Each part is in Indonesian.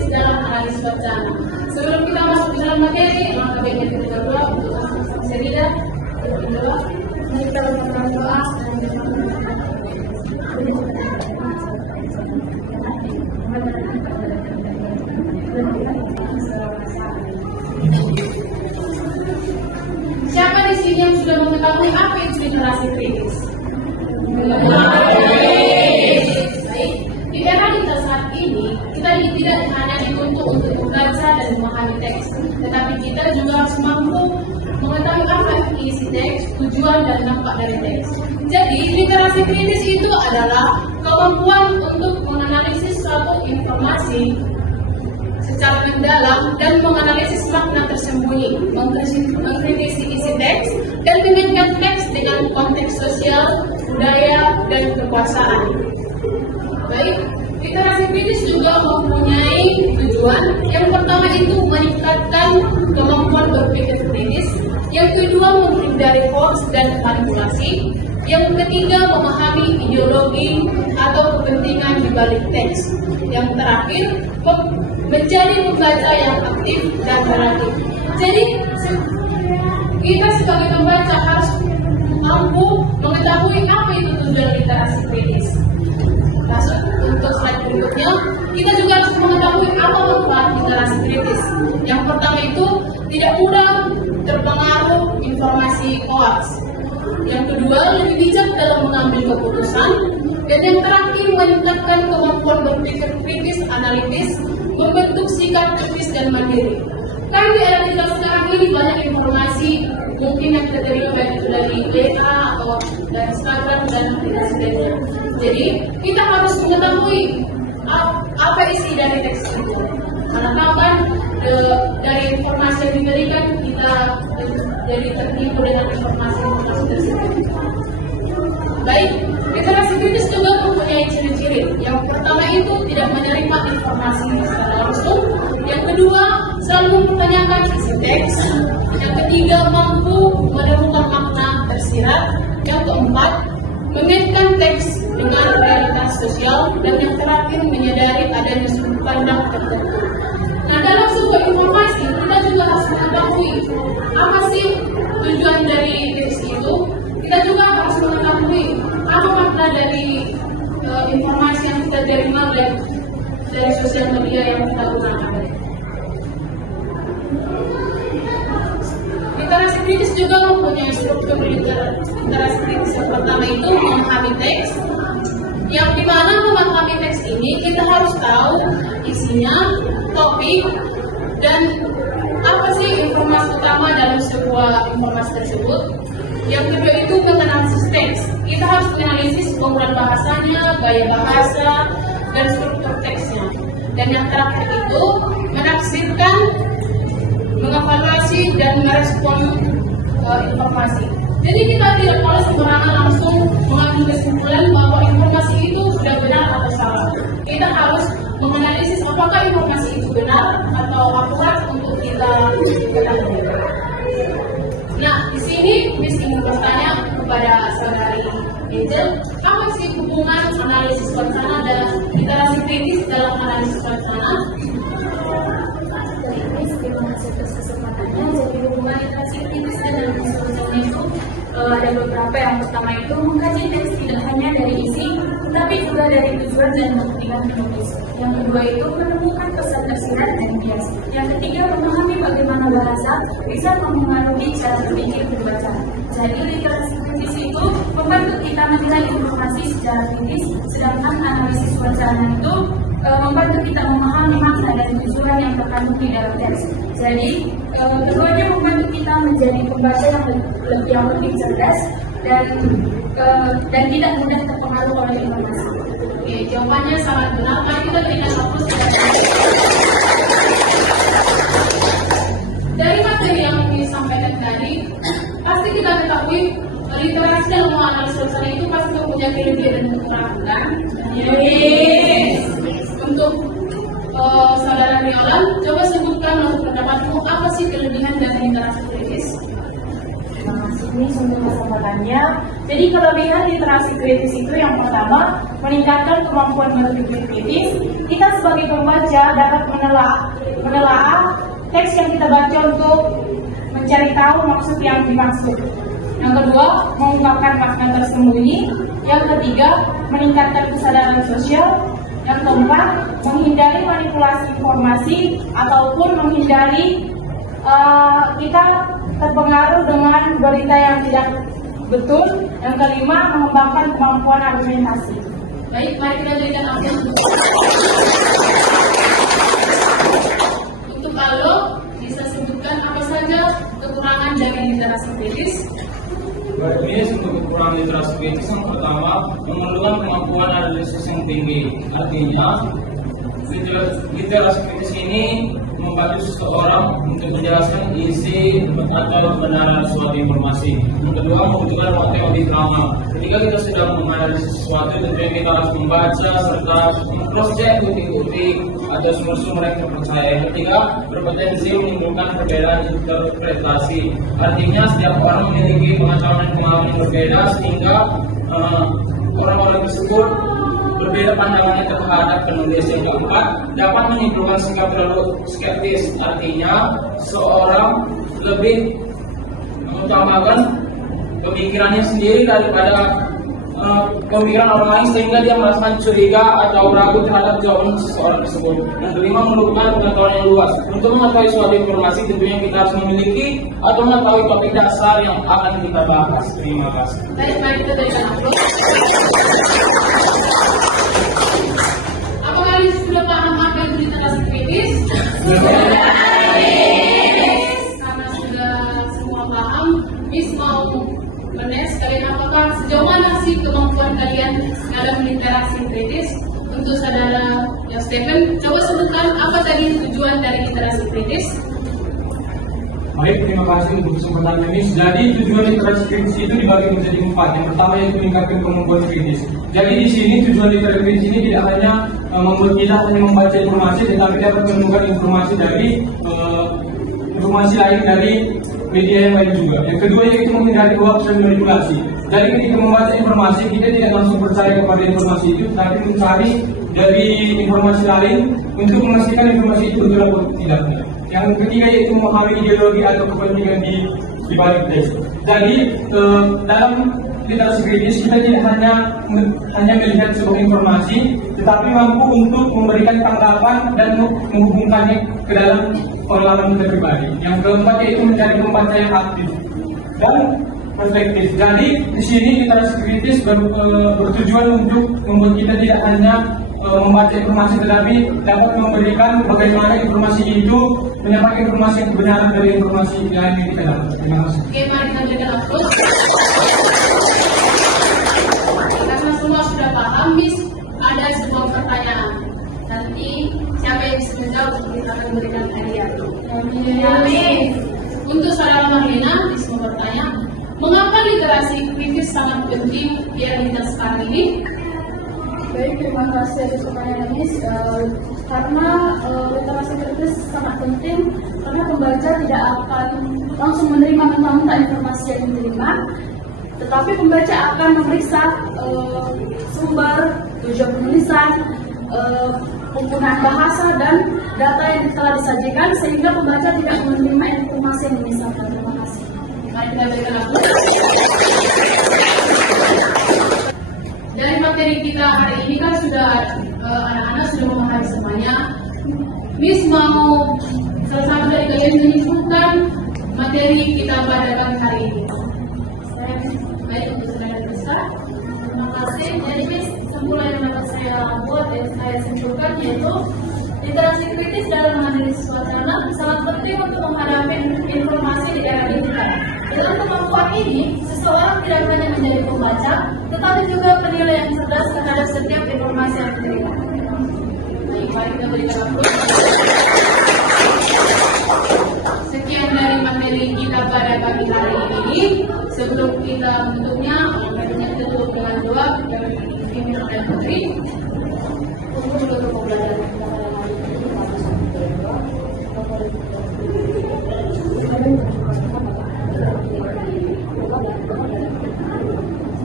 kritis dalam analisis wacana. Sebelum kita masuk ke dalam materi, langkah baiknya kita berdoa untuk Serida. Berdoa, mari kita berdoa. Siapa di sini yang sudah mengetahui apa itu literasi kritis? Baik. Di era kita saat ini, kita tidak hanya dituntut untuk membaca dan memahami teks, tetapi kita juga harus mampu mengetahui apa isi teks, tujuan dan dampak dari teks. Jadi, literasi kritis itu adalah kemampuan untuk menganalisis suatu informasi secara mendalam dan menganalisis makna tersembunyi, mengkritisi isi teks, dan mengaitkan teks dengan konteks sosial, budaya, dan kekuasaan. Baik, literasi kritis juga mempunyai tujuan. Yang pertama itu meningkatkan kemampuan berpikir kritis, yang kedua menghindari hoax dan manipulasi, yang ketiga memahami ideologi atau kepentingan di balik teks, yang terakhir menjadi pembaca yang aktif dan kreatif. Jadi kita sebagai pembaca harus mampu mengetahui apa itu tujuan literasi kritis. Masuk untuk slide berikutnya, kita juga harus mengetahui apa manfaat literasi kritis. Yang pertama itu tidak mudah terpengaruh informasi hoax. Yang kedua, lebih bijak dalam mengambil keputusan. Dan yang terakhir, meningkatkan kemampuan berpikir kritis, analitis, membentuk sikap kritis dan mandiri. Kan di era digital sekarang ini banyak informasi mungkin yang kita terima baik itu dari WA atau dari Instagram dan sebagainya. Jadi kita harus mengetahui apa isi dari teks itu. Karena kan dari informasi yang diberikan kita jadi tertipu dengan informasi tersebut. Baik, literasi kritis juga mempunyai ciri-ciri. Yang pertama itu tidak menerima informasi secara langsung. Yang kedua, selalu mempertanyakan isi teks. Yang ketiga, mampu menemukan makna tersirat. Yang keempat, mengaitkan teks dengan realitas sosial. Dan yang terakhir, menyadari adanya sudut pandang tertentu. Nah, dalam sebuah informasi, kita juga harus mengetahui apa sih tujuan dari teks itu. Kita juga harus mengetahui apa makna dari informasi yang kita terima dari sosial media yang kita gunakan. Literasi kritis juga mempunyai struktur literasi kritis. Yang pertama itu memahami teks, yang dimana memahami teks ini kita harus tahu isinya, topik, dan apa sih informasi utama dalam sebuah informasi tersebut. Yang kedua itu menganalisis teks. Kita harus menganalisis penggunaan bahasanya, gaya bahasa, dan struktur teksnya. Dan yang terakhir itu menafsirkan, mengevaluasi, dan merespon informasi. Jadi kita tidak boleh sembarangan langsung mengambil kesimpulan bahwa informasi itu sudah benar atau salah. Kita harus menganalisis apakah informasi itu benar atau akurat untuk kita ketahui. Nah, di sini Miss ingin bertanya kepada saudari Angel, apa sih hubungan analisis wacana dan literasi kritis dalam analisis wacana? Terima kasih atas kesempatannya. Jadi hubungan literasi kritis dan analisis wacana itu ada beberapa. Yang pertama itu mengkaji teks tidak hanya dari isi, tetapi juga dari tujuan dan kepentingan penulis. Yang kedua itu menemukan pesan tersirat dan bias. Yang ketiga memahami bagaimana bahasa bisa mempengaruhi cara berpikir pembaca. Jadi literasi kritis itu membantu kita menilai informasi secara kritis, sedangkan analisis wacana itu membantu kita memahami makna dan tujuan yang terkandung di dalam teks. Jadi keduanya membantu kita menjadi pembaca yang lebih cerdas dan tidak mudah terpengaruh oleh informasi. Oke, jawabannya sangat benar. Mari kita berikan fokus dari materi yang disampaikan tadi. Pasti kita ketahui literasi dalam menganalisis wacana itu pasti mempunyai kelebihan dan kekurangan. Yes. Untuk saudara Riolan, coba sebutkan menurut pendapatmu apa sih kelebihan dari literasi kritis? Terima kasih Miss untuk kesempatannya. Jadi kelebihan literasi kritis itu yang pertama, meningkatkan kemampuan berpikir kritis. Kita sebagai pembaca dapat menelaah teks yang kita baca untuk mencari tahu maksud yang dimaksud. Yang kedua, mengungkapkan makna tersembunyi. Yang ketiga, meningkatkan kesadaran sosial. Yang keempat, menghindari manipulasi informasi ataupun menghindari kita terpengaruh dengan berita yang tidak betul. Yang kelima, mengembangkan kemampuan argumentasi. Baik, mari kita berikan aplaus. Untuk Aldo, bisa sebutkan apa saja kekurangan dari literasi kritis? Ini untuk kekurangan literasi kritis yang pertama, memerlukan kemampuan analisis yang tinggi. Artinya, literasi kritis ini membantu seseorang untuk menjelaskan isi atau kebenaran suatu informasi. Yang kedua, membutuhkan waktu yang lebih lama. Ketika kita sedang menganalisis sesuatu, tentunya kita harus membaca serta mengcross-check bukti-bukti atau sumber-sumber yang terpercaya. Yang ketiga, berpotensi menimbulkan perbedaan interpretasi. Artinya, setiap orang memiliki pengetahuan dan pengalaman yang berbeda sehingga orang-orang tersebut berbeda pandangannya terhadap penulis. Yang keempat, dapat menimbulkan sikap terlalu skeptis. Artinya, seorang lebih mengutamakan pemikirannya sendiri daripada pemikiran orang lain, sehingga dia merasakan curiga atau ragu terhadap jawaban seseorang tersebut. Yang kelima, memerlukan pengetahuan yang luas. Untuk mengetahui suatu informasi, tentunya kita harus memiliki atau mengetahui topik dasar yang akan kita bahas. Terima kasih. Baik, mari kita berikan aplaus. Apakah kalian sudah paham apa itu literasi kritis? Karena sudah semua paham, Miss mau menes kalian apakah sejauh mana sih kemampuan kalian dalam literasi kritis? Untuk saudara Stephen, coba sebutkan apa tadi tujuan dari literasi kritis? Baik, terima kasih untuk kesempatan ini. Jadi tujuan literasi kritis itu dibagi menjadi 4. Yang pertama yaitu meningkatkan kemampuan kritis. Jadi di sini tujuan literasi kritis ini tidak hanya membuat kita hanya membaca informasi, tetapi dapat menemukan informasi lain dari media yang lain juga. Yang kedua yaitu menghindari hoax dan manipulasi. Jadi ketika membaca informasi, kita tidak langsung percaya kepada informasi itu, tapi mencari dari informasi lain untuk memastikan informasi itu betul atau tidaknya. Yang ketiga yaitu memahami ideologi atau kepentingan di balik teks. Jadi dalam literasi kritis kita tidak hanya melihat sebuah informasi, tetapi mampu untuk memberikan tanggapan dan menghubungkannya ke dalam pengalaman kita pribadi. Yang keempat yaitu mencari pembaca yang aktif dan perspektif. Jadi di sini literasi kritis bertujuan untuk membuat kita tidak hanya membaca informasi, tetapi dapat memberikan bagaimana informasi itu menyampaikan informasi yang kebenaran dari informasi yang kita dapat. Terima kasih. Oke, mari kita berikan aplaus. Karena semua sudah paham, Miss, ada sebuah pertanyaan. Nanti siapa yang bisa menjawab, kita akan berikan hadiah. Amin. Untuk saudara Marlina, Miss mau bertanya, mengapa literasi kritis sangat penting di era kita sekarang ini? Baik, terima kasih atas pertanyaan ini. Karena literasi kritis sangat penting, karena pembaca tidak akan langsung menerima mentah-mentah informasi yang diterima, tetapi pembaca akan memeriksa sumber, tujuan penulisan, penggunaan bahasa dan data yang telah disajikan, sehingga pembaca tidak menerima informasi yang menyesatkan. Terima kasih. Mari kita berikan aplaus. Dari materi kita hari ini kan sudah anak-anak sudah memahami semuanya. Miss mau salah satu dari kalian menyimpulkan materi kita pada pagi hari ini. Baik, untuk saudara besar. Terima kasih. Jadi Miss, kesimpulan yang dapat saya buat dan saya simpulkan yaitu literasi kritis dalam menganalisis wacana sangat penting untuk menghadapi informasi di era digital. Dengan kemampuan ini, seseorang tidak hanya menjadi pembaca, tetapi juga penilai yang cerdas terhadap setiap informasi yang diterima. Baik, mari kita berikan aplaus. Sekian dari materi kita pada pagi hari ini. Sebelum kita menutupnya, marilah kita tutup dengan doa dari Ibu dan Putri. Untuk pembelajaran kita pada hari ini.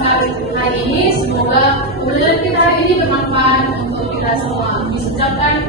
hari ini. Semoga pembelajaran kita hari ini bermanfaat untuk kita semua. Disucapkan